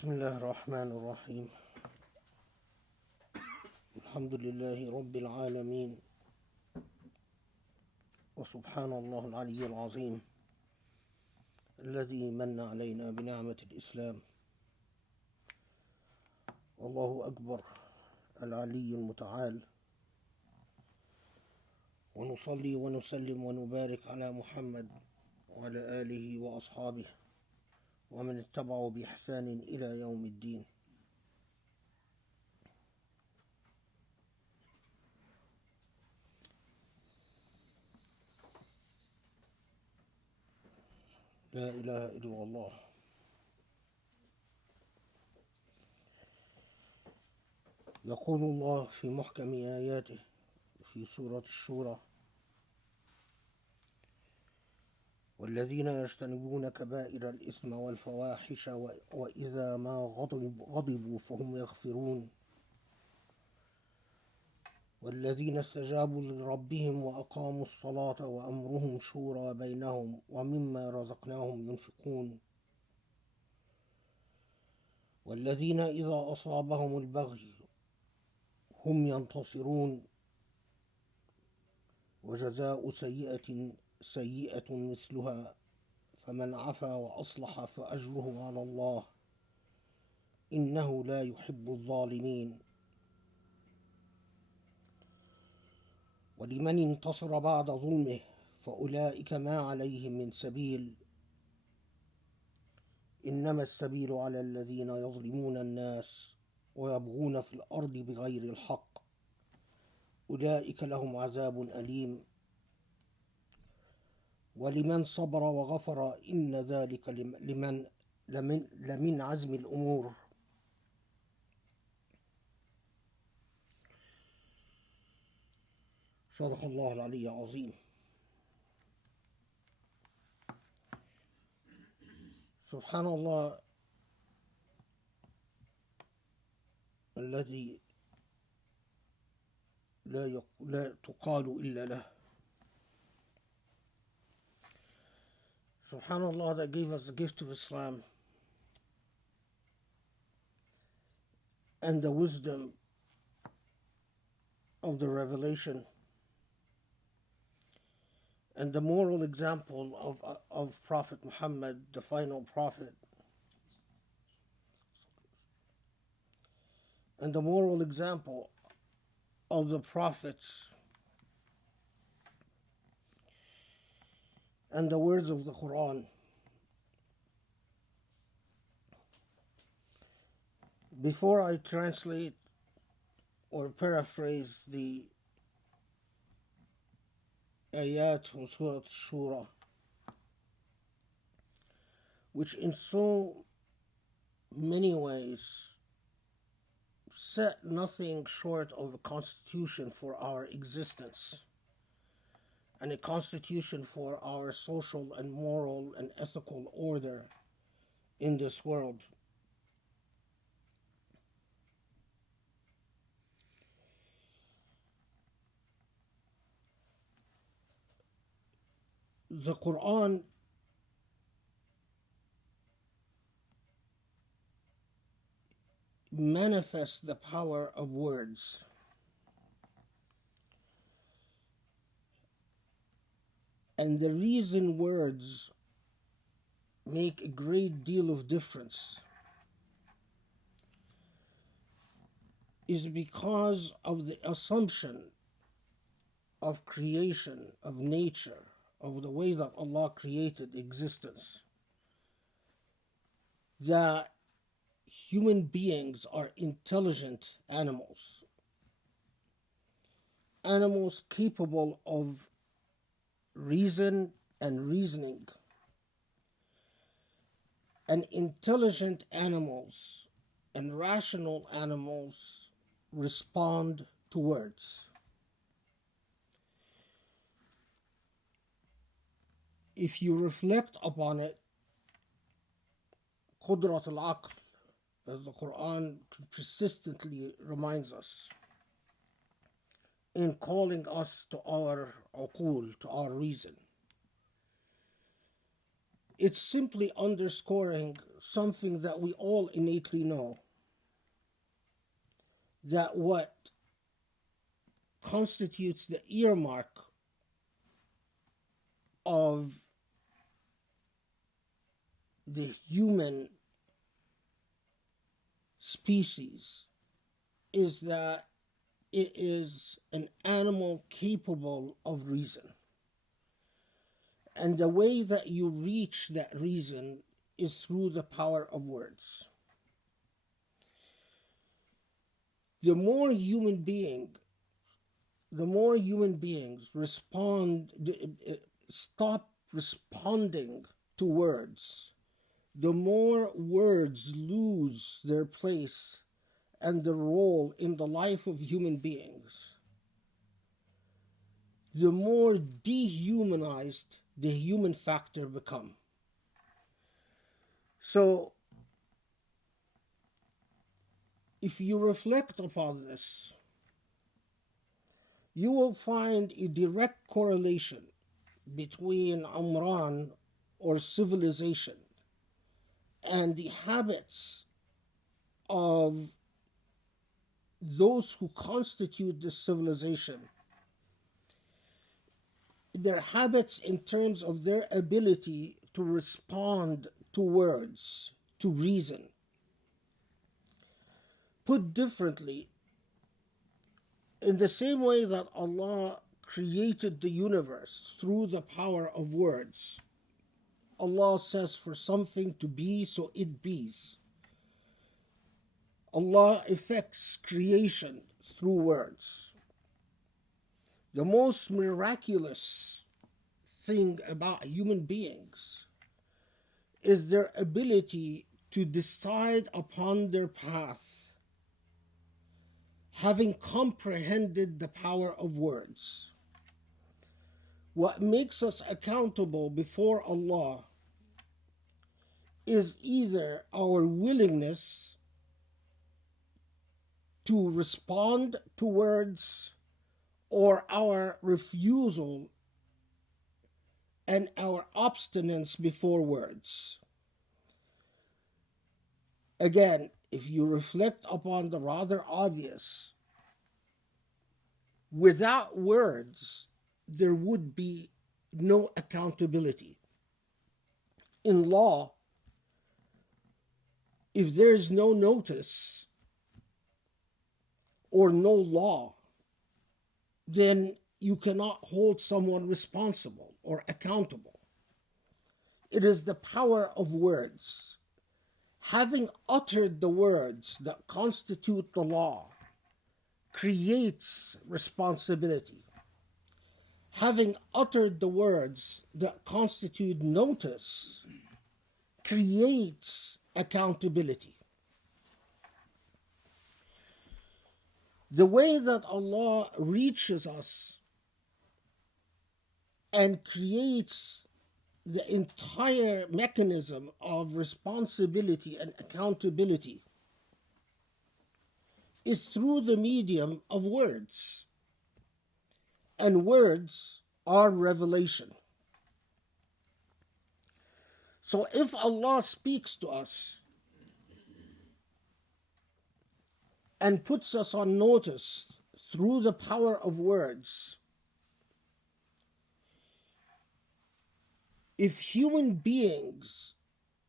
بسم الله الرحمن الرحيم. الحمد لله رب العالمين، وسبحان الله العلي العظيم الذي من علينا بنعمة الإسلام. والله أكبر العلي المتعال، ونصلي ونسلم ونبارك على محمد وعلى آله وأصحابه ومن اتبعوا بإحسان إلى يوم الدين. لا إله إلا الله. يقول الله في محكم آياته في سورة الشورى: والذين يجتنبون كبائر الإثم والفواحش وإذا ما غضبوا فهم يغفرون، والذين استجابوا لربهم وأقاموا الصلاة وأمرهم شورى بينهم ومما رزقناهم ينفقون، والذين إذا أصابهم البغي هم ينتصرون، وجزاء سيئة سيئة مثلها، فمن عفا وأصلح فأجره على الله إنه لا يحب الظالمين. ولمن انتصر بعد ظلمه فأولئك ما عليهم من سبيل، إنما السبيل على الذين يظلمون الناس ويبغون في الأرض بغير الحق، أولئك لهم عذاب أليم. ولمن صبر وغفر إن ذلك لمن عزم الأمور. صدق الله العلي العظيم. سبحان الله الذي لا تقال إلا له. Subhanallah, that gave us the gift of Islam and the wisdom of the revelation and the moral example of Prophet Muhammad, the final prophet, and the moral example of the prophets and the words of the Quran. Before I translate or paraphrase the ayat from Surah Shura, which in so many ways set nothing short of a constitution for our existence and a constitution for our social and moral and ethical order in this world. The Quran manifests the power of words. And the reason words make a great deal of difference is because of the assumption of creation, of nature, of the way that Allah created existence, that human beings are intelligent animals, animals capable of reason and reasoning, and intelligent animals and rational animals respond to words. If you reflect upon it, Qudrat al-Aql, as the Quran persistently reminds us, in calling us to our uqul, to our reason. it's simply underscoring something that we all innately know, that what constitutes the earmark of the human species is that it is an animal capable of reason. And the way that you reach that reason is through the power of words. The more human beings stop responding to words, the more words lose their place and their role in the life of human beings, the more dehumanized the human factor become. So, if you reflect upon this, you will find a direct correlation between Amran, or civilization, and the habits of those who constitute this civilization, their habits in terms of their ability to respond to words, to reason. Put differently, in the same way that Allah created the universe through the power of words, Allah says for something to be, so it bees. Allah effects creation through words. The most miraculous thing about human beings is their ability to decide upon their path, having comprehended the power of words. What makes us accountable before Allah is either our willingness to respond to words, or our refusal and our obstinance before words. Again, if you reflect upon the rather obvious, without words, there would be no accountability. In law, if there is no notice or no law, then you cannot hold someone responsible or accountable. It is the power of words. Having uttered the words that constitute the law creates responsibility. Having uttered the words that constitute notice creates accountability. The way that Allah reaches us and creates the entire mechanism of responsibility and accountability is through the medium of words. And words are revelation. So if Allah speaks to us and puts us on notice through the power of words, if human beings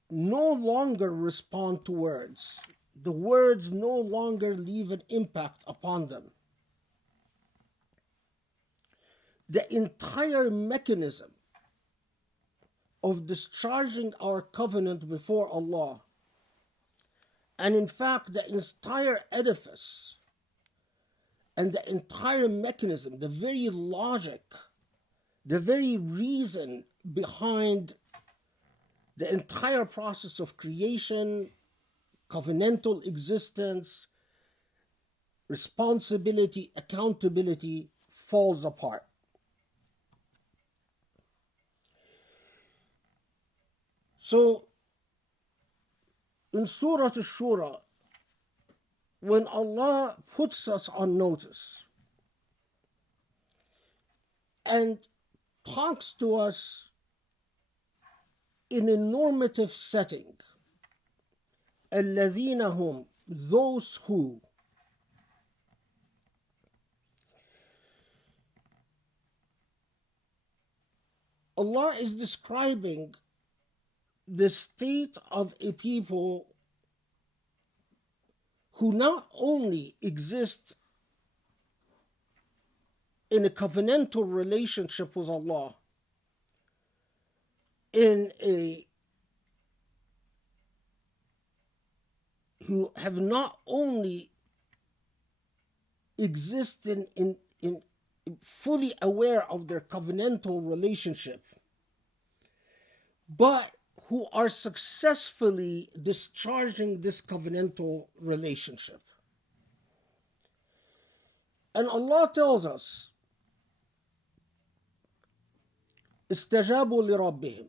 no longer respond to words, the words no longer leave an impact upon them, the entire mechanism of discharging our covenant before Allah, and in fact the entire edifice and the entire mechanism, the very logic, the very reason behind the entire process of creation, covenantal existence, responsibility, accountability, falls apart. So, in Surah Al-Shura, when Allah puts us on notice and talks to us in a normative setting, الذين هم, those who, Allah is describing the state of a people who not only exist in a covenantal relationship with Allah, who have not only existed in fully aware of their covenantal relationship, but who are successfully discharging this covenantal relationship. And Allah tells us, استجابوا لربهم.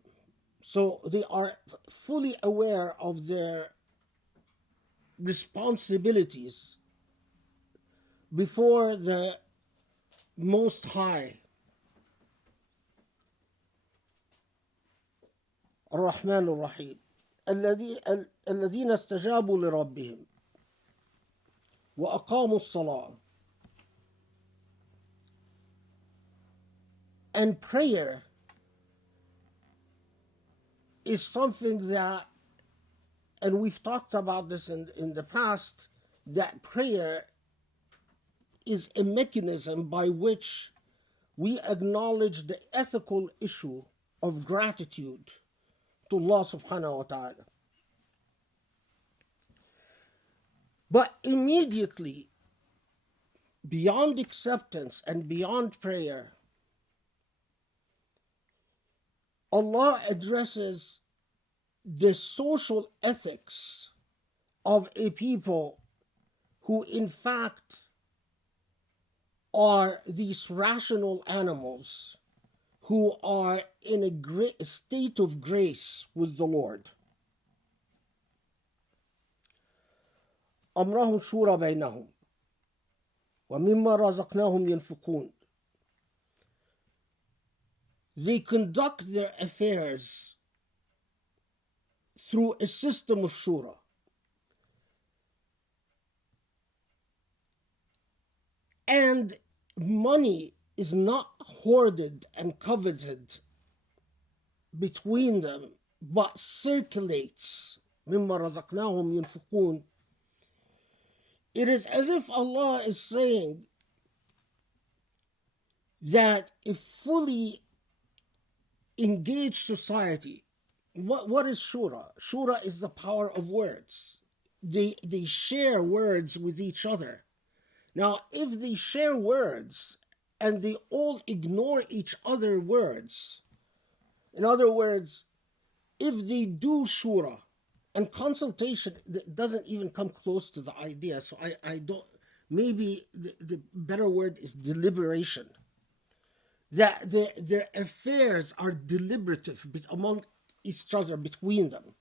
So they are fully aware of their responsibilities before the Most High, الرحمن الرحيم, الذين استجابوا لربهم وأقاموا الصلاة. And prayer is something that, and we've talked about this in the past, that prayer is a mechanism by which we acknowledge the ethical issue of gratitude to Allah subhanahu wa ta'ala. But immediately, beyond acceptance and beyond prayer, Allah addresses the social ethics of a people who in fact are these rational animals who are in a great state of grace with the Lord. أمرهم شورى بينهم ومما رزقناهم ينفقون. They conduct their affairs through a system of shura. And money is not hoarded and coveted between them, but circulates. مما رزقناهم ينفقون. It is as if Allah is saying that a fully engaged society, what is shura? Shura is the power of words. They share words with each other. Now, if they share words and they all ignore each other's words, in other words, if they do shura, and consultation doesn't even come close to the idea, so I don't, maybe the better word is deliberation, that their affairs are deliberative among each other, between them.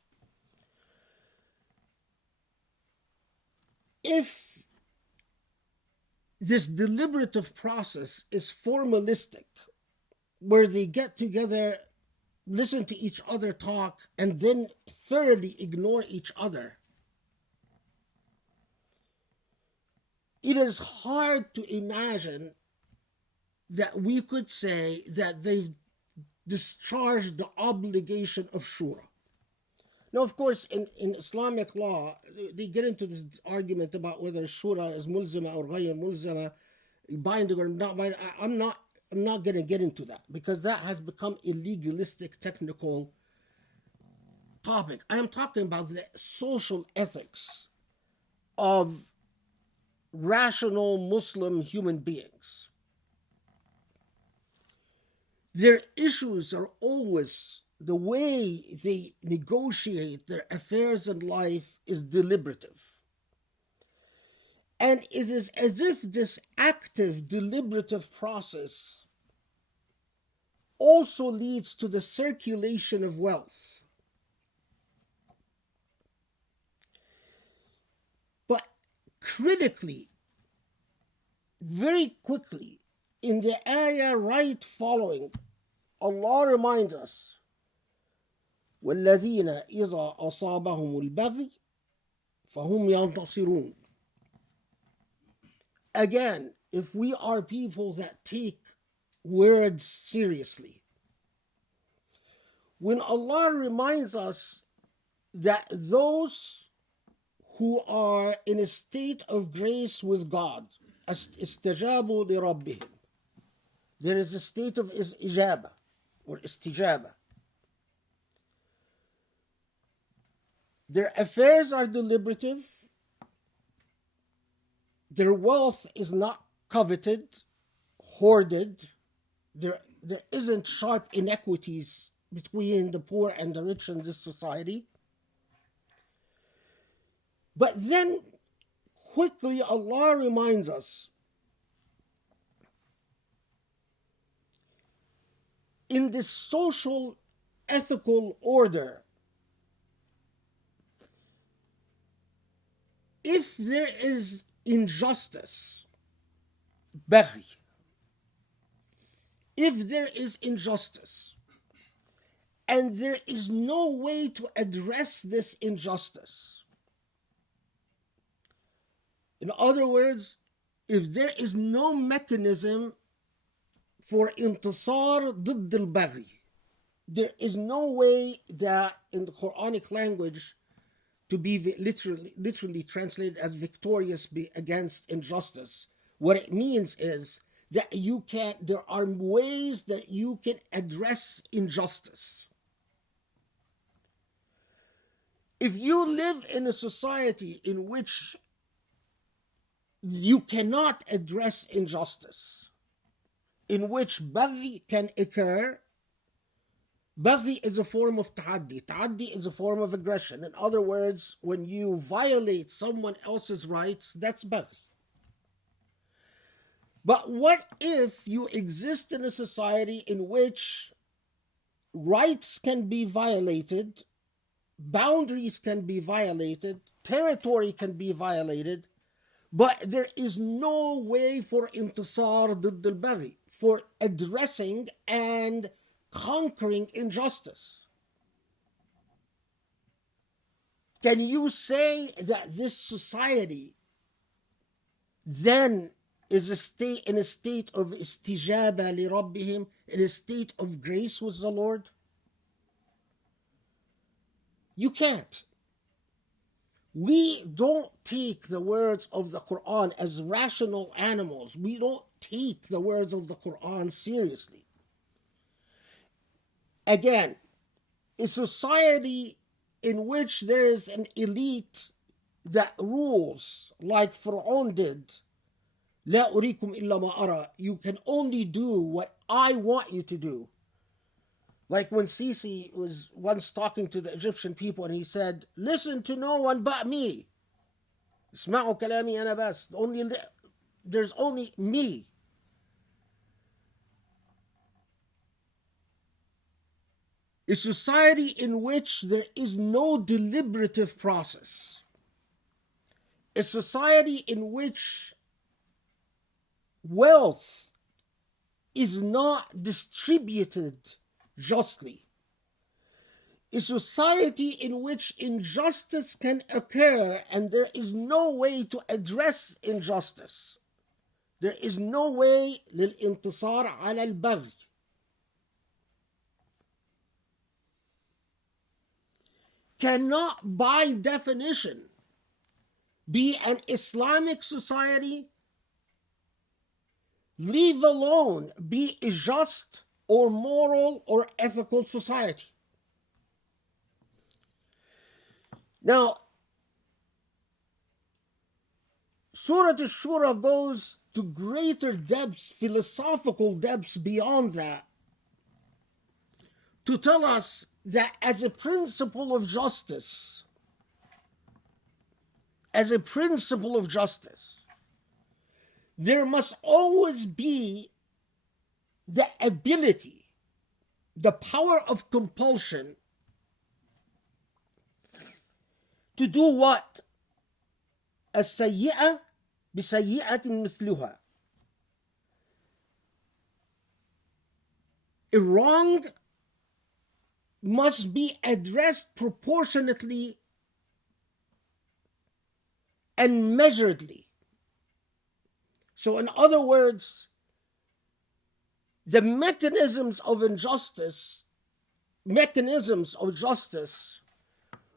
If this deliberative process is formalistic, where they get together, listen to each other talk, and then thoroughly ignore each other, it is hard to imagine that we could say that they've discharged the obligation of shura. Now, of course, in Islamic law, they get into this argument about whether shura is mulzama or ghayr mulzama, binding or not binding. I'm not going to get into that, because that has become a legalistic, technical topic. I am talking about the social ethics of rational Muslim human beings. Their issues are always, the way they negotiate their affairs in life is deliberative. And it is as if this active, deliberative process also leads to the circulation of wealth. But critically, very quickly, in the ayah right following, Allah reminds us, والذين إذا أصابهم البغي فهم ينتصرون. Again, if we are people that take words seriously, when Allah reminds us that those who are in a state of grace with God, استجابوا لربهم, there is a state of ijaba or istijaba. Their affairs are deliberative. Their wealth is not coveted, hoarded. There isn't sharp inequities between the poor and the rich in this society. But then quickly Allah reminds us, in this social ethical order, if there is injustice, baghi, if there is injustice, and there is no way to address this injustice, in other words, if there is no mechanism for intisar ضد البغي, there is no way that in the Quranic language to be literally translated as victorious against injustice. What it means is that there are ways that you can address injustice. If you live in a society in which you cannot address injustice, in which baghi can occur, baghi is a form of ta'addi. Ta'addi is a form of aggression. In other words, when you violate someone else's rights, that's baghi. But what if you exist in a society in which rights can be violated, boundaries can be violated, territory can be violated, but there is no way for intisar ضد البغي, for addressing and conquering injustice? Can you say that this society then is in a state of istijaba li rabbihim, in a state of grace with the Lord? You can't. We don't take the words of the Quran as rational animals. We don't take the words of the Quran seriously. Again, a society in which there is an elite that rules like Fir'aun did, لا أريكم إلا ما أرى, you can only do what I want you to do. Like when Sisi was once talking to the Egyptian people and he said, listen to no one but me. اسمعوا كلامي أنا بس. There's only me. A society in which there is no deliberative process. A society in which wealth is not distributed justly. A society in which injustice can occur and there is no way to address injustice. There is no way للانتصار على البغي. Cannot by definition be an Islamic society, leave alone be a just or moral or ethical society. Now, Surah Al-Shura goes to greater depths, philosophical depths beyond that, to tell us that as a principle of justice, there must always be the ability, the power of compulsion to do what? السيئة بسيئة مثلها. A wrong must be addressed proportionately and measuredly. So in other words, the mechanisms of justice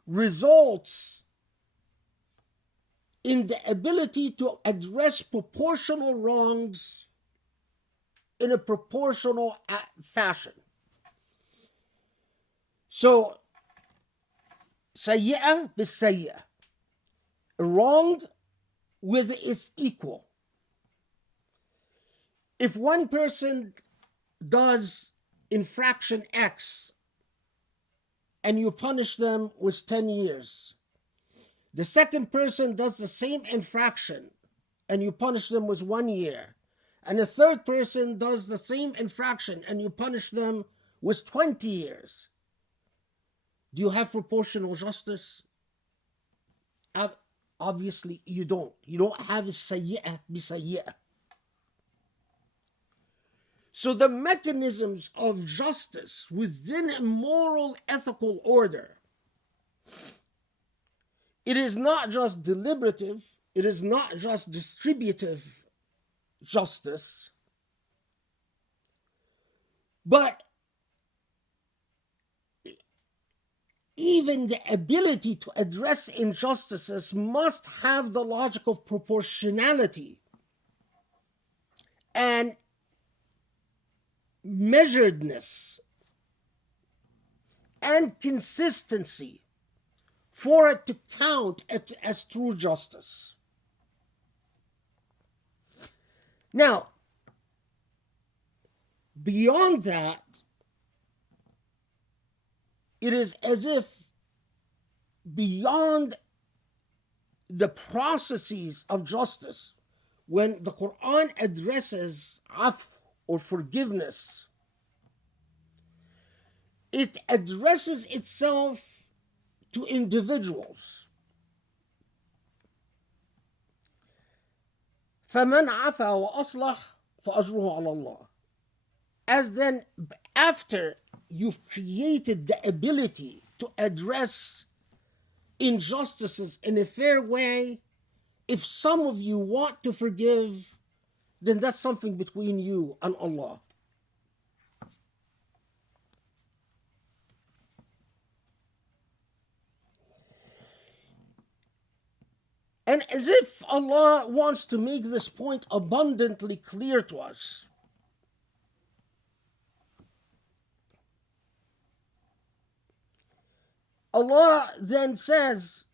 results in the ability to address proportional wrongs in a proportional fashion. So, سيئة بالسيئة, wrong with its equal. If one person does infraction X and you punish them with 10 years, the second person does the same infraction and you punish them with 1 year, and the third person does the same infraction and you punish them with 20 years, do you have proportional justice? Obviously you don't. You don't have السيئة بسيئة. So the mechanisms of justice within a moral ethical order, it is not just deliberative, it is not just distributive justice, but even the ability to address injustices must have the logic of proportionality and measuredness and consistency for it to count as true justice. Now, beyond that, it is as if beyond the processes of justice, when the Quran addresses afw or forgiveness, it addresses itself to individuals. فَمَنْ عَفَى وَأَصْلَحَ فَأَجْرُهُ عَلَى اللَّهِ. As then, after you've created the ability to address injustices in a fair way, if some of you want to forgive, then that's something between you and Allah. And as if Allah wants to make this point abundantly clear to us, Allah then says,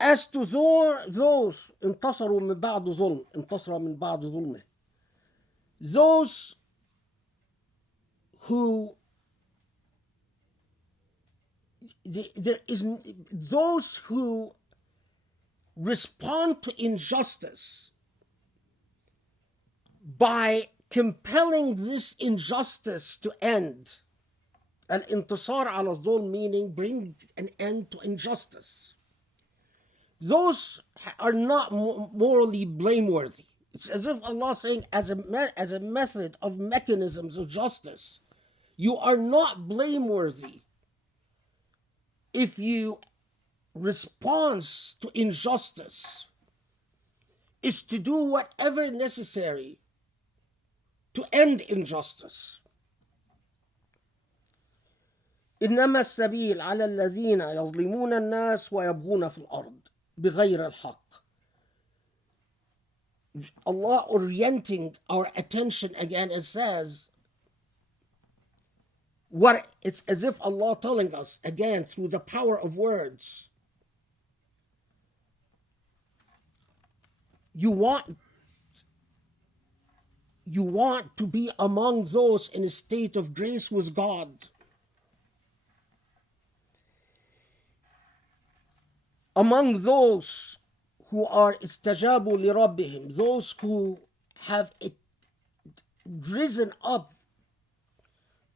as to those انتصروا من بعد ظلم, انتصر من بعد ظلمه, those who those who respond to injustice by compelling this injustice to end. Al-intisar ala dhulm, meaning bring an end to injustice. Those are not morally blameworthy. It's as if Allah saying, as a method of mechanisms of justice, you are not blameworthy if you response to injustice is to do whatever necessary to end injustice. إنما السبيل على الذين يظلمون الناس ويبغون في الأرض بغير الحق. Allah orienting our attention again and says, it's as if Allah telling us again through the power of words, you want to be among those in a state of grace with God. Among those who are istajabu li rabbihim, those who have risen up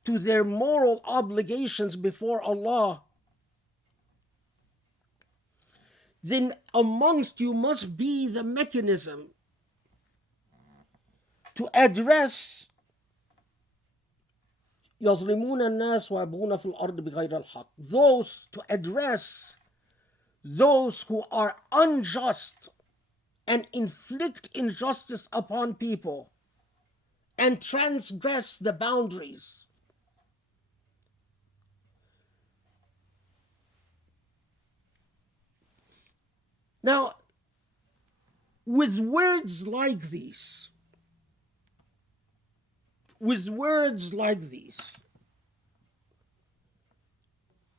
to their moral obligations before Allah, then amongst you must be the mechanism to address يظلمون الناس ويبغون في الأرض بغير الحق. Those to address those who are unjust and inflict injustice upon people and transgress the boundaries. Now, with words like these,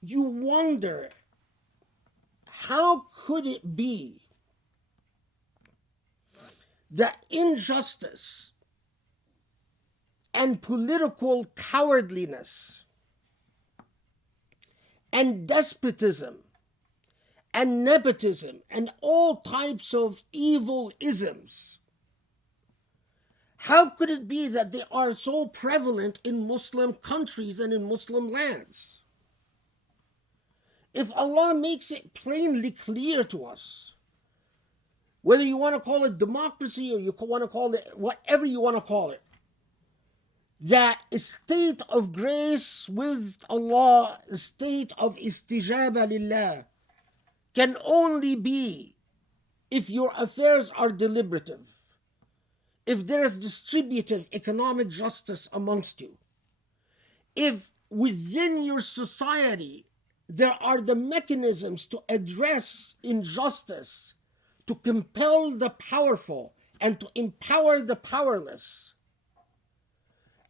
you wonder, how could it be that injustice and political cowardliness and despotism and nepotism and all types of evil isms, how could it be that they are so prevalent in Muslim countries and in Muslim lands? If Allah makes it plainly clear to us, whether you want to call it democracy or you want to call it whatever you want to call it, that a state of grace with Allah, a state of istijaba lillah, can only be if your affairs are deliberative, if there is distributive economic justice amongst you, if within your society there are the mechanisms to address injustice, to compel the powerful and to empower the powerless.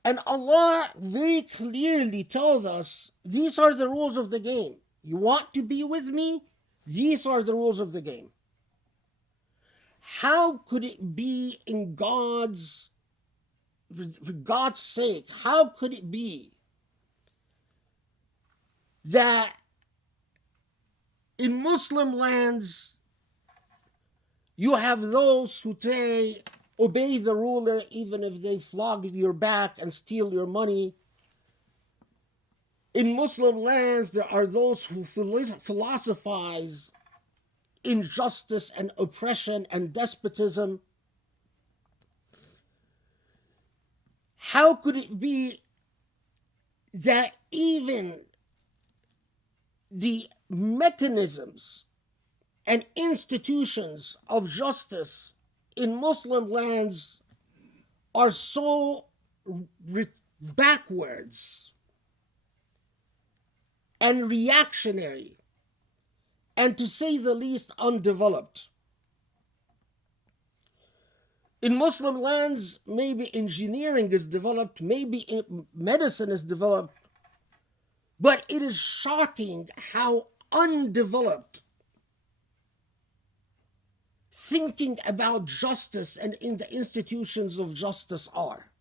And Allah very clearly tells us, these are the rules of the game. You want to be with me? These are the rules of the game. How could it be for God's sake, how could it be that in Muslim lands you have those who say, obey the ruler even if they flog your back and steal your money? In Muslim lands, there are those who philosophize injustice and oppression and despotism. How could it be that even the mechanisms and institutions of justice in Muslim lands are so backwards and reactionary, and to say the least undeveloped? In Muslim lands, maybe engineering is developed, maybe medicine is developed, but it is shocking how undeveloped thinking about justice and in the institutions of justice are.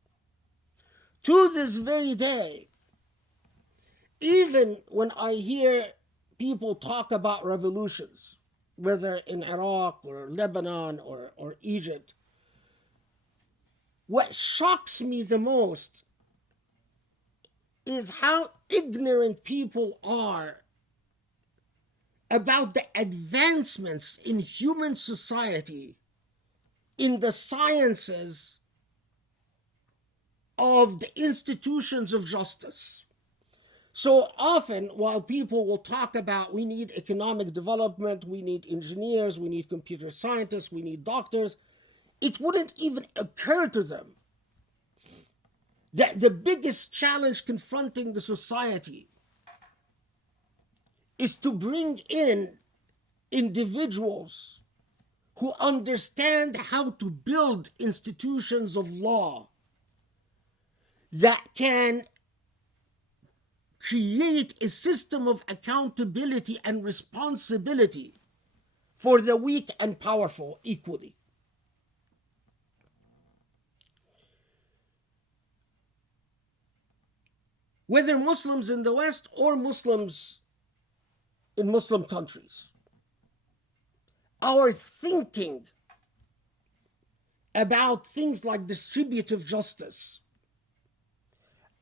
To this very day, even when I hear people talk about revolutions, whether in Iraq or Lebanon or Egypt, what shocks me the most is how ignorant people are about the advancements in human society, in the sciences of the institutions of justice. So often, while people will talk about we need economic development, we need engineers, we need computer scientists, we need doctors, it wouldn't even occur to them that the biggest challenge confronting the society is to bring in individuals who understand how to build institutions of law that can create a system of accountability and responsibility for the weak and powerful equally. Whether Muslims in the West or Muslims in Muslim countries, our thinking about things like distributive justice,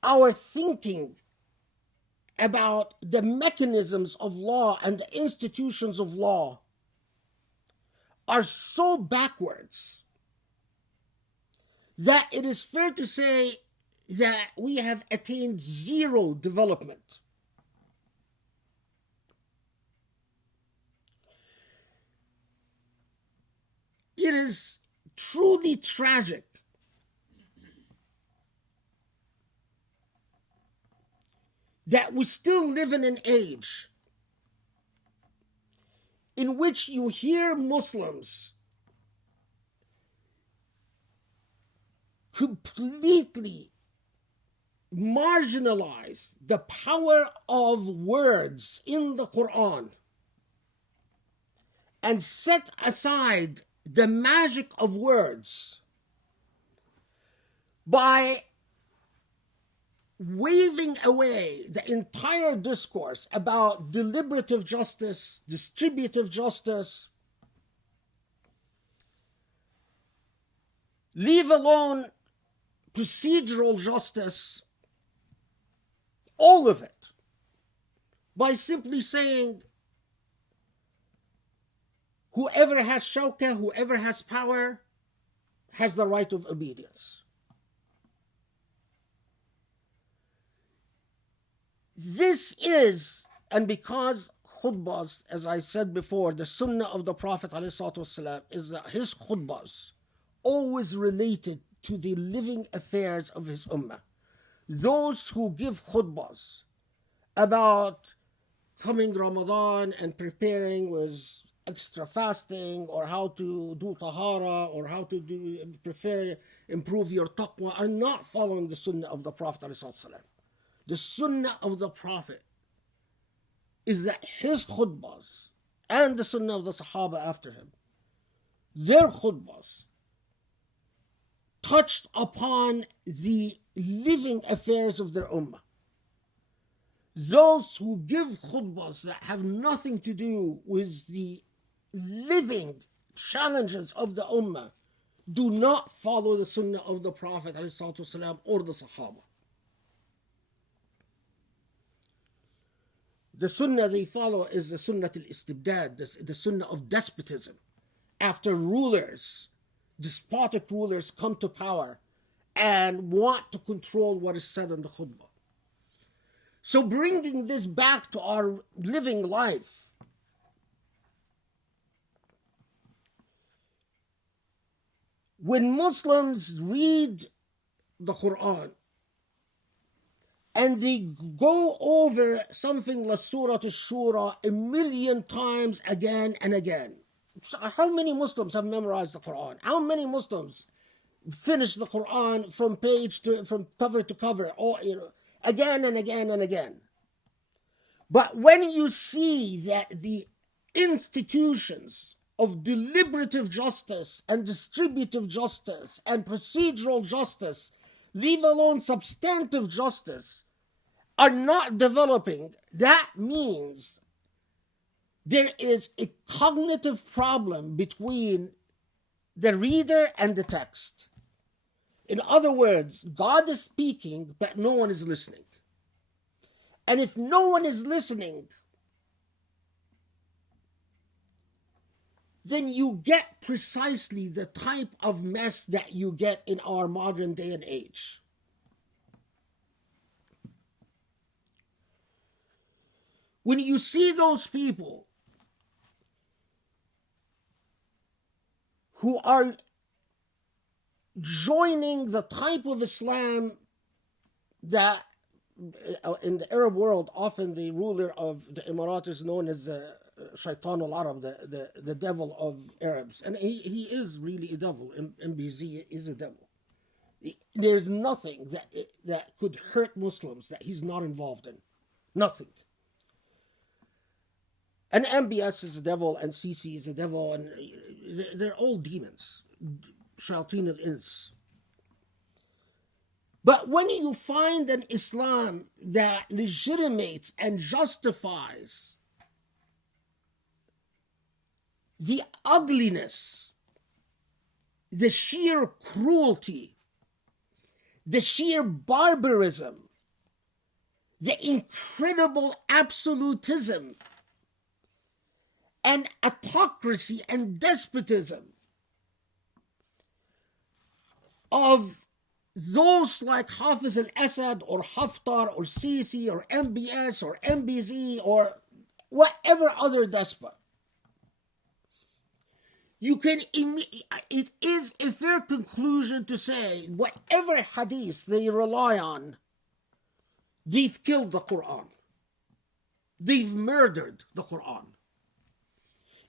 our thinking about the mechanisms of law and the institutions of law are so backwards that it is fair to say that we have attained zero development. It is truly tragic that we still live in an age in which you hear Muslims completely marginalize the power of words in the Quran and set aside the magic of words by waving away the entire discourse about deliberative justice, distributive justice, leave alone procedural justice, all of it, by simply saying whoever has shawka, whoever has power, has the right of obedience. This is, and because khutbahs, as I said before, the sunnah of the Prophet ﷺ is that his khutbahs always related to the living affairs of his ummah. Those who give khutbahs about coming Ramadan and preparing with extra fasting, or how to do tahara, or how to improve your taqwa, are not following the sunnah of the Prophet ﷺ. The sunnah of the Prophet is that his khutbahs and the sunnah of the Sahaba after him, their khutbahs touched upon the living affairs of their ummah. Those who give khutbahs that have nothing to do with the living challenges of the ummah do not follow the sunnah of the Prophet ﷺ or the Sahaba. The sunnah they follow is the sunnah al-istibdad, the sunnah of despotism. After rulers, despotic rulers, come to power and want to control what is said in the khutbah. So bringing this back to our living life, when Muslims read the Quran and they go over something like Surah Al-Shura a million times again and again. So how many Muslims have memorized the Quran? How many Muslims finish the Quran from cover to cover, or again and again and again? But when you see that the institutions of deliberative justice and distributive justice and procedural justice, leave alone substantive justice, are not developing, that means there is a cognitive problem between the reader and the text. In other words, God is speaking, but no one is listening. And if no one is listening, then you get precisely the type of mess that you get in our modern day and age. When you see those people who are joining the type of Islam that in the Arab world, often the ruler of the Emirat is known as Shaitan al-Arab, the devil of Arabs. And he is really a devil. MBZ is a devil. There's nothing that could hurt Muslims that he's not involved in. Nothing. And MBS is a devil, and CC is a devil, and they're all demons. Shayateen al-Ins. But when you find an Islam that legitimates and justifies the ugliness, the sheer cruelty, the sheer barbarism, the incredible absolutism and autocracy and despotism of those like Hafiz al-Assad or Haftar or Sisi or MBS or MBZ or whatever other despot, it is a fair conclusion to say whatever hadith they rely on, they've killed the Quran. They've murdered the Quran.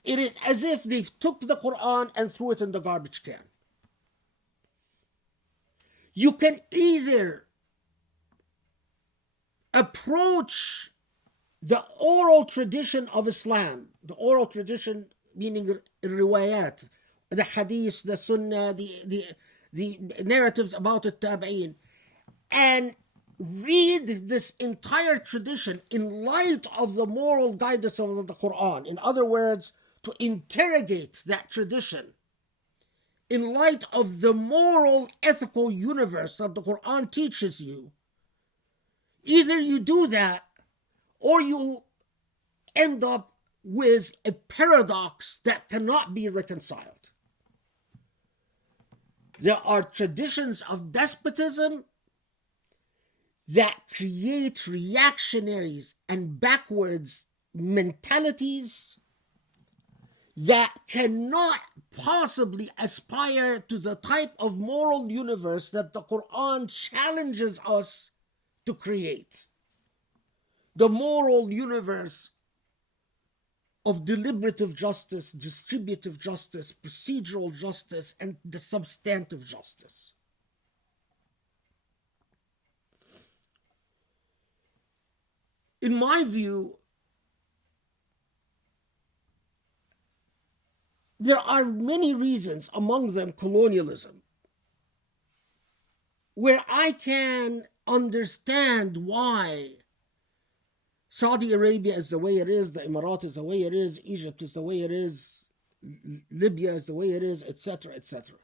It is as if they've took the Quran and threw it in the garbage can. You can either approach the oral tradition of Islam, the oral tradition meaning riwayat, the hadith, the sunnah, the narratives about the tabi'in, and read this entire tradition in light of the moral guidance of the Quran. In other words, to interrogate that tradition in light of the moral, ethical universe that the Quran teaches you. Either you do that, or you end up with a paradox that cannot be reconciled. There are traditions of despotism that create reactionaries and backwards mentalities that cannot possibly aspire to the type of moral universe that the Quran challenges us to create. The moral universe of deliberative justice, distributive justice, procedural justice, and the substantive justice. In my view, there are many reasons, among them colonialism, where I can understand why Saudi Arabia is the way it is, the Emirates is the way it is, Egypt is the way it is, Libya is the way it is, etc., etc.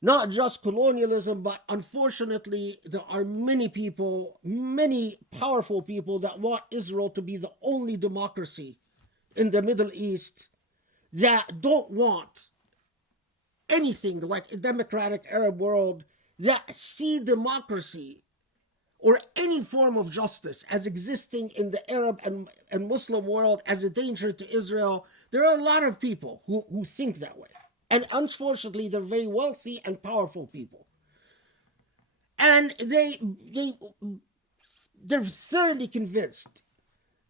Not just colonialism, but unfortunately, there are many people, many powerful people that want Israel to be the only democracy in the Middle East, that don't want anything like a democratic Arab world, that see democracy or any form of justice as existing in the Arab and Muslim world as a danger to Israel. There are a lot of people who think that way. And unfortunately, they're very wealthy and powerful people. And they're thoroughly convinced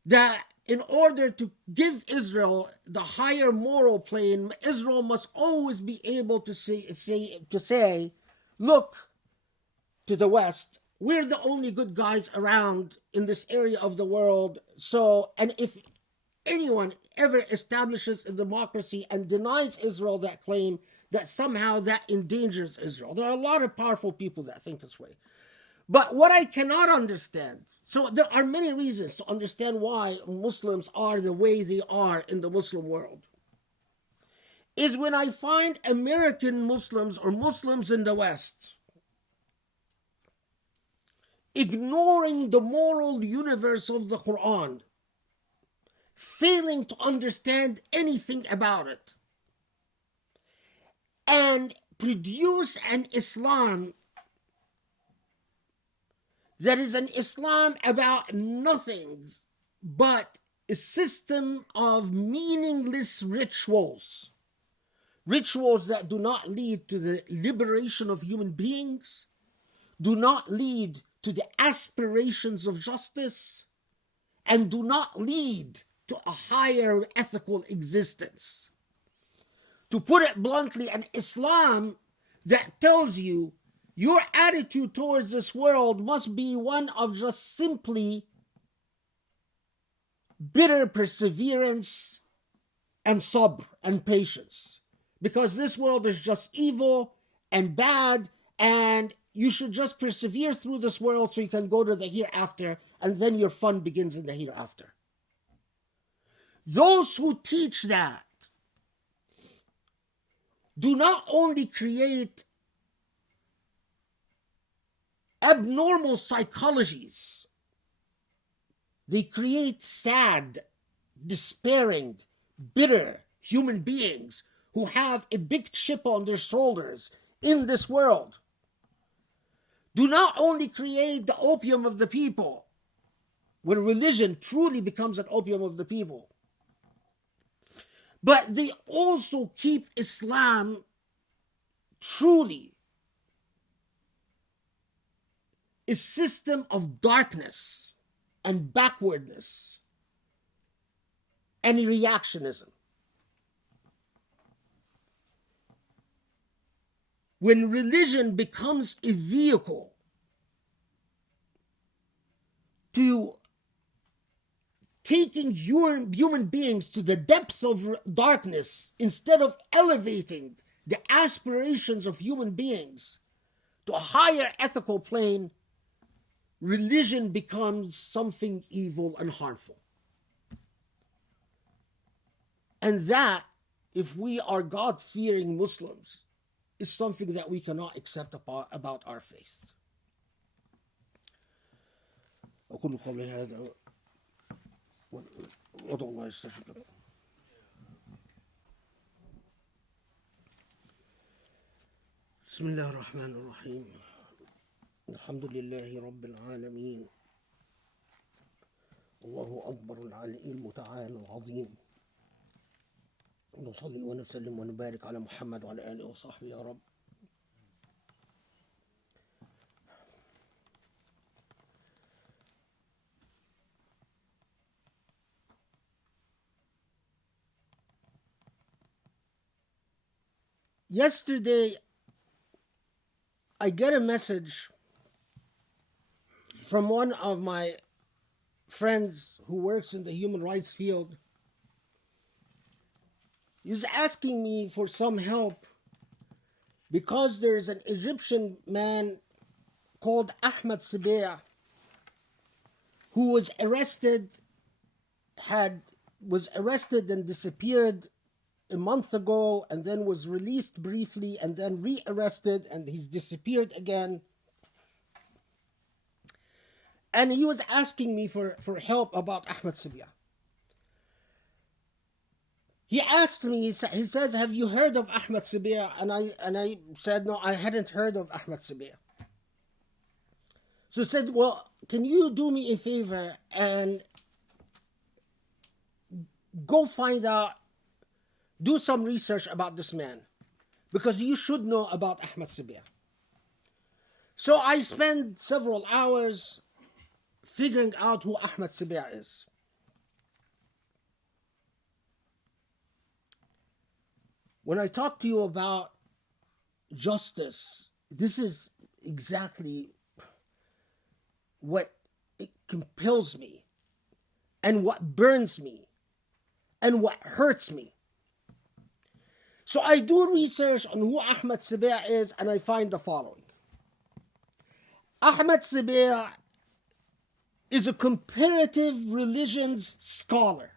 that in order to give Israel the higher moral plane, Israel must always be able to say, look to the West, we're the only good guys around in this area of the world. So, and if anyone ever establishes a democracy and denies Israel that claim, that somehow that endangers Israel. There are a lot of powerful people that think this way. But what I cannot understand, so there are many reasons to understand why Muslims are the way they are in the Muslim world, is when I find American Muslims or Muslims in the West ignoring the moral universe of the Quran, failing to understand anything about it, and produce an Islam that is an Islam about nothing but a system of meaningless rituals. Rituals that do not lead to the liberation of human beings, do not lead to the aspirations of justice, and do not lead to a higher ethical existence. To put it bluntly, an Islam that tells you your attitude towards this world must be one of just simply bitter perseverance and sabr and patience. Because this world is just evil and bad, and you should just persevere through this world so you can go to the hereafter, and then your fun begins in the hereafter. Those who teach that do not only create abnormal psychologies, they create sad, despairing, bitter human beings who have a big chip on their shoulders in this world. do not only create the opium of the people, when religion truly becomes an opium of the people, but they also keep Islam truly a system of darkness and backwardness and reactionism. When religion becomes a vehicle to taking human beings to the depth of darkness instead of elevating the aspirations of human beings to a higher ethical plane, religion becomes something evil and harmful. And that, if we are God-fearing Muslims, is something that we cannot accept about our faith. أقول قولي هذا وأدعو الله يستجيب لكم. بسم الله الرحمن الرحيم. الحمد لله رب العالمين. الله أكبر العلي المتعال العظيم. نصلي ونسلم ونبارك على محمد وعلى آله وصحبه يا رب. Yesterday, I get a message from one of my friends who works in the human rights field. He was asking me for some help because there is an Egyptian man called Ahmed Sabea who was arrested and disappeared a month ago, and then was released briefly and then re-arrested, and he's disappeared again. And he was asking me for help about Ahmed Sabea. He asked me, he says, have you heard of Ahmed Sabea? And I said, no, I hadn't heard of Ahmed Sabea. So he said, well, can you do me a favor and go find out, do some research about this man, because you should know about Ahmed Sabea. So I spent several hours figuring out who Ahmed Sabea is. When I talk to you about justice, this is exactly what it compels me, and what burns me, and what hurts me. So I do research on who Ahmed Sabea is, and I find the following. Ahmed Sabea is a comparative religions scholar.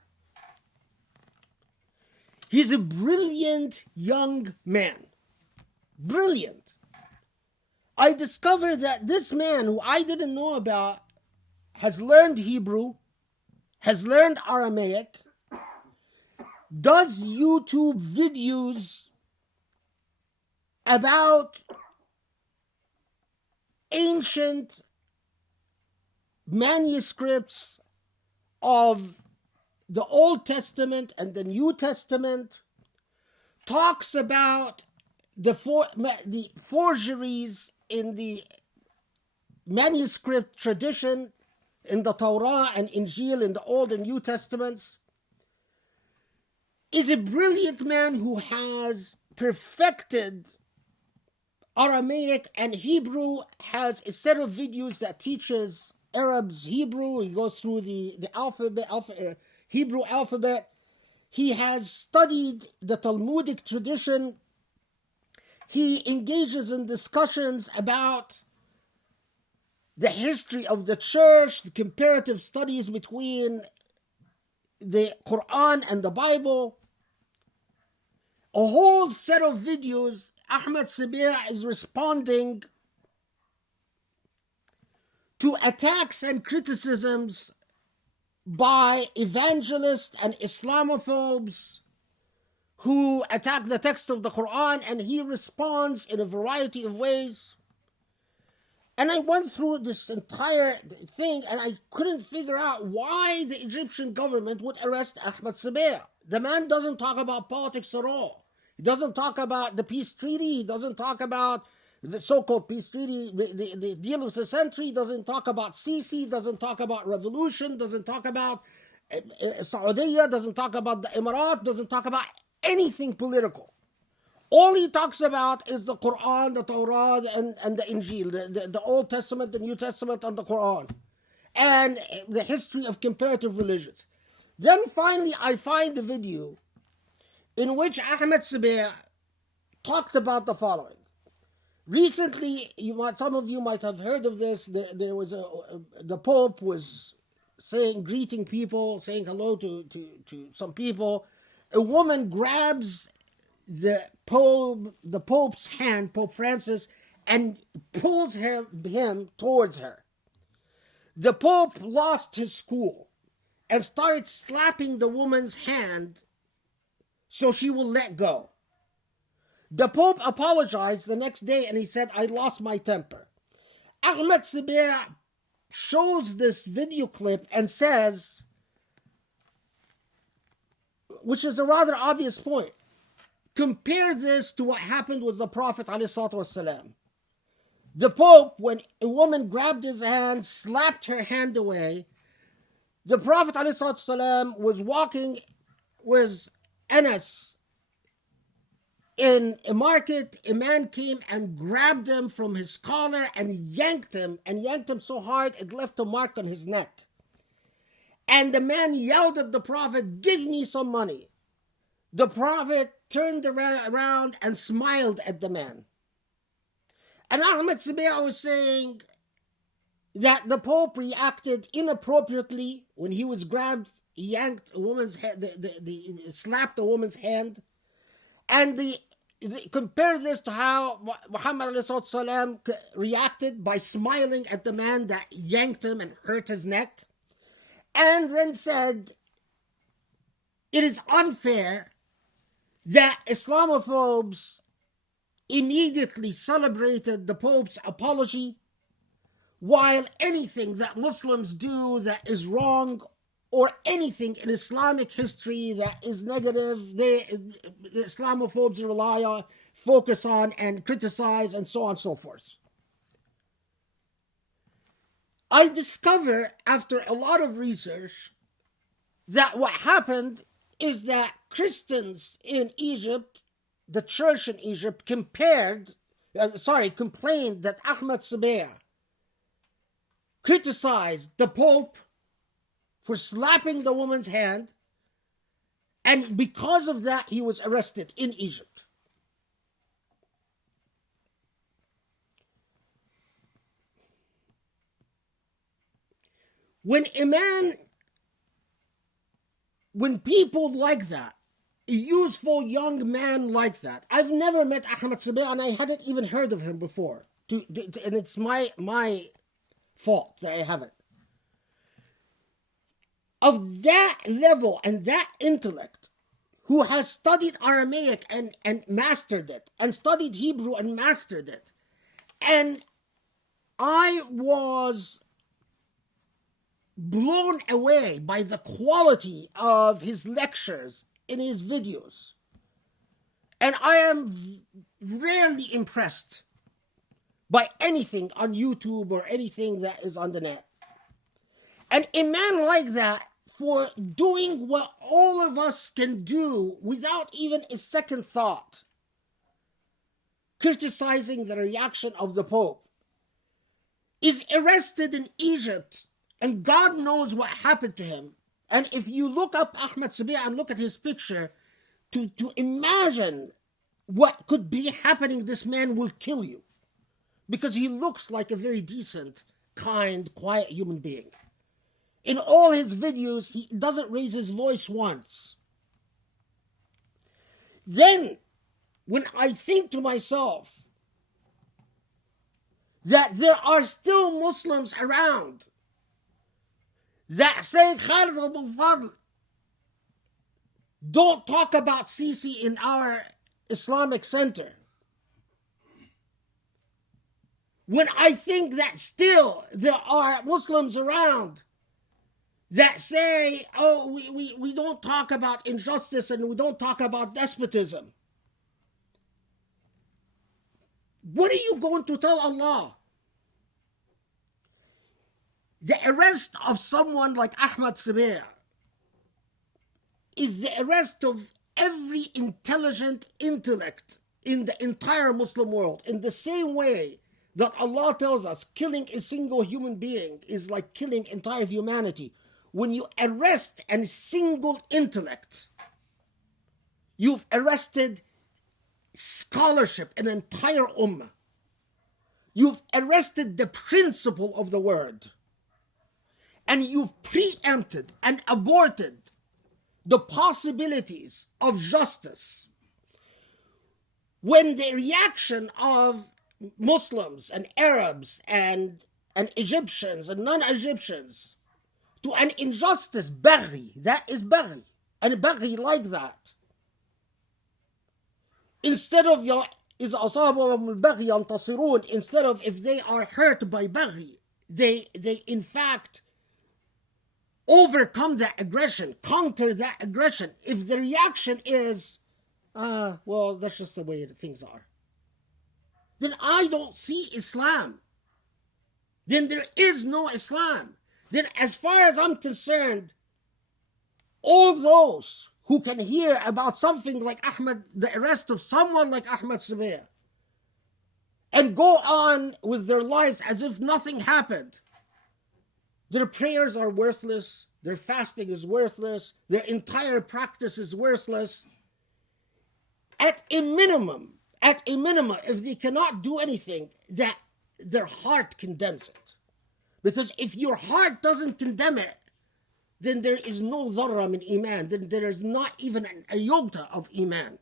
He's a brilliant young man. Brilliant. I discovered that this man, who I didn't know about, has learned Hebrew, has learned Aramaic, does YouTube videos about ancient manuscripts of the Old Testament and the New Testament, talks about the forgeries in the manuscript tradition in the Torah and Injil in the Old and New Testaments, is a brilliant man who has perfected Aramaic and Hebrew, has a set of videos that teaches Arabs Hebrew. He goes through the Hebrew alphabet. He has studied the Talmudic tradition. He engages in discussions about the history of the church, the comparative studies between the Quran and the Bible. A whole set of videos. Ahmed Sabea is responding to attacks and criticisms by evangelists and Islamophobes who attack the text of the Quran, and he responds in a variety of ways. And I went through this entire thing and I couldn't figure out why the Egyptian government would arrest Ahmed Sabea. The man doesn't talk about politics at all. He doesn't talk about the peace treaty. He doesn't talk about the so-called peace treaty, the deal of the century. He doesn't talk about Sisi. Doesn't talk about revolution. Doesn't talk about Saudi. Doesn't talk about the Emirat. Doesn't talk about anything political. All he talks about is the Quran, the Torah, and the Injil, the Old Testament, the New Testament, and the Quran, and the history of comparative religions. Then finally, I find a video in which Ahmed Sabeh talked about the following. Recently, some of you might have heard of this. There was the Pope was greeting people, saying hello to some people. A woman grabs the Pope's hand, Pope Francis, and pulls him towards her. The Pope lost his cool and started slapping the woman's hand so she will let go. The Pope apologized the next day and he said, I lost my temper. Ahmed Sabeh shows this video clip and says, which is a rather obvious point, compare this to what happened with the Prophet ﷺ. The Pope, when a woman grabbed his hand, slapped her hand away, the Prophet ﷺ was walking with Anas in a market. A man came and grabbed him from his collar and yanked him so hard it left a mark on his neck. And the man yelled at the Prophet, give me some money. The Prophet turned around and smiled at the man. And Ahmed Sabeh was saying that the Pope reacted inappropriately when he was grabbed. He yanked a woman's head, slapped a woman's hand. And compare this to how Muhammad ﷺ reacted by smiling at the man that yanked him and hurt his neck. And then said, it is unfair that Islamophobes immediately celebrated the Pope's apology, while anything that Muslims do that is wrong, or anything in Islamic history that is negative, the Islamophobes focus on and criticize, and so on and so forth. I discover after a lot of research that what happened is that Christians in Egypt, the church in Egypt, complained that Ahmed Sabeh criticized the Pope for slapping the woman's hand, and because of that he was arrested in Egypt. When people like that, a useful young man like that, I've never met Ahmed Sabeh and I hadn't even heard of him before, and it's my fault that I haven't. Of that level and that intellect, who has studied Aramaic and mastered it, and studied Hebrew and mastered it, and I was blown away by the quality of his lectures in his videos. And I am rarely impressed by anything on YouTube or anything that is on the net. And a man like that, for doing what all of us can do without even a second thought, criticizing the reaction of the Pope, is arrested in Egypt, and God knows what happened to him. And if you look up Ahmed Sabeh and look at his picture, to imagine what could be happening, this man will kill you. Because he looks like a very decent, kind, quiet human being. In all his videos, he doesn't raise his voice once. Then, when I think to myself that there are still Muslims around that say, Khalid Abul Fadl, don't talk about Sisi in our Islamic center. when I think that still there are Muslims around that say, oh, we don't talk about injustice and we don't talk about despotism. What are you going to tell Allah? The arrest of someone like Ahmad Sabir is the arrest of every intelligent intellect in the entire Muslim world, in the same way that Allah tells us killing a single human being is like killing entire humanity. When you arrest a single intellect, you've arrested scholarship, an entire ummah. You've arrested the principle of the word. And you've preempted and aborted the possibilities of justice. When the reaction of Muslims and Arabs and Egyptians and non-Egyptians to an injustice, baghi, that is baghi, and baghi like that. Instead of instead of if they are hurt by baghi, they in fact overcome that aggression, conquer that aggression. If the reaction is, well, that's just the way things are, then I don't see Islam. Then there is no Islam. Then as far as I'm concerned, all those who can hear about something like the arrest of someone like Ahmad Sabir, and go on with their lives as if nothing happened, their prayers are worthless, their fasting is worthless, their entire practice is worthless. At a minimum, if they cannot do anything, that their heart condemns it. Because if your heart doesn't condemn it, then there is no dharra min iman, then there is not even an iota of iman.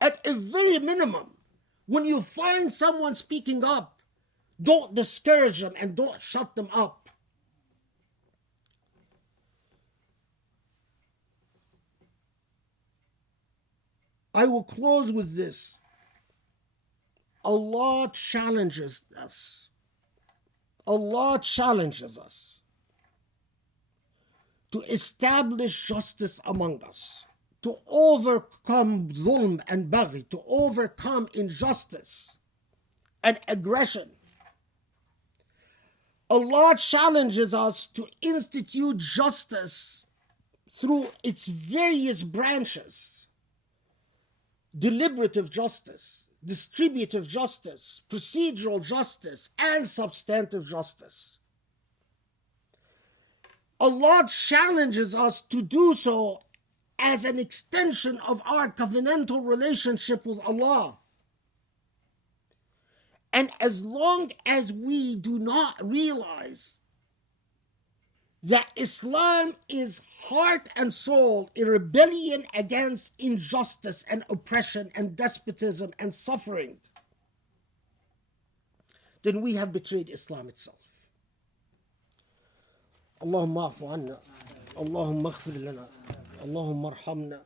At a very minimum, when you find someone speaking up, don't discourage them and don't shut them up. I will close with this. Allah challenges us. Allah challenges us to establish justice among us, to overcome dhulm and baghi, to overcome injustice and aggression. Allah challenges us to institute justice through its various branches: deliberative justice, distributive justice, procedural justice, and substantive justice. Allah challenges us to do so as an extension of our covenantal relationship with Allah. And as long as we do not realize that Islam is heart and soul a rebellion against injustice and oppression and despotism and suffering, then we have betrayed Islam itself. Allahumma afu anna, Allahumma aghfir lana, Allahumma arhamna,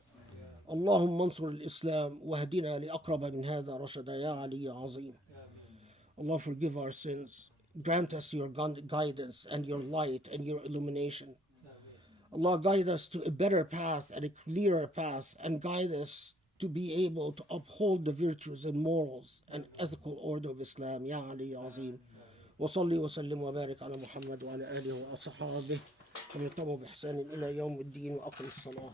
Allahumma ansur al-Islam, wahdina li-aqraba min hadha rashada ya Ali ya Azim. Allah, forgive our sins. Grant us your guidance and your light and your illumination. Allah, guide us to a better path and a clearer path, and guide us to be able to uphold the virtues and morals and ethical order of Islam. Ya Ali, Ya Azim. Wa salli wa sallim wa barik ala Muhammad wa ala alihi wa ashabihi wa man tabi'ahum bi ihsan ila yawm ad-din wa aqim as-salah.